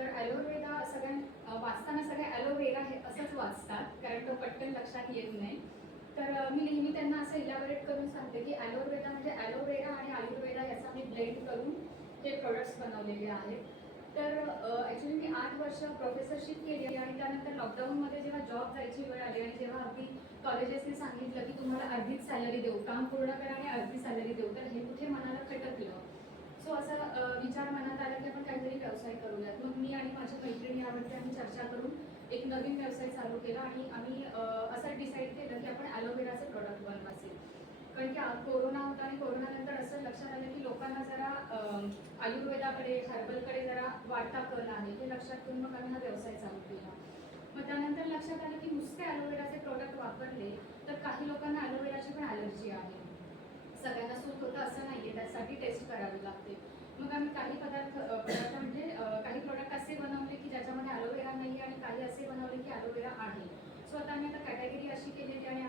तर ॲलोवेरा वाचताना सगळे ॲलोवेरा हे असंच वाचतात, कारण तो पटकन लक्षात येत नाही. तर मी नेहमी त्यांना असं इलॅबोरेट करून सांगते की ॲलोवेरा म्हणजे ॲलोवेरा आणि आयुर्वेदा याचा मी ब्लेंड करून हे प्रोडक्ट्स बनवलेले आहेत. तर ॲक्च्युली मी 8 वर्ष प्रोफेसरशिप केली आणि त्यानंतर लॉकडाऊनमध्ये जेव्हा जॉब जायची वेळ आली आणि जेव्हा अगदी कॉलेजेसने सांगितलं की तुम्हाला अर्धीच सॅलरी देऊ, काम पूर्ण करा आणि अर्धी सॅलरी देऊ, तर हे कुठे मनाला खटकलं. सो असा विचार मनात आला की आपण काहीतरी व्यवसाय करूयात. मग मी आणि माझ्या मैत्रिणी यावरती आम्ही चर्चा करून एक नवीन व्यवसाय चालू केला आणि आम्ही असं डिसाईड केलं की आपण ॲलोवेराचे प्रोडक्ट बनवायचे. कारण की कोरोना होता आणि कोरोनानंतर असं लक्षात आलं की लोकांना जरा आयुर्वेदाकडे, हर्बलकडे जरा वाढता कल आहे, हे लक्षात घेऊन मग आम्ही हा व्यवसाय चालू केला. मग त्यानंतर लक्षात आलं की नुसते ॲलोवेराचे प्रोडक्ट वापरले तर काही लोकांना ॲलोवेराची पण ॲलर्जी आहे. सगळ्यांना सूट होतं असं नाही आहे, त्यासाठी टेस्ट करावी लागते. मग आम्ही काही पदार्थ म्हणजे काही प्रोडक्ट असे बनवले की ज्याच्यामध्ये ॲलोवेरा नाही आणि काही असे बनवले की ॲलोवेरा आहे. सो आता आम्ही आता कॅटेगरी अशी केलेली आहे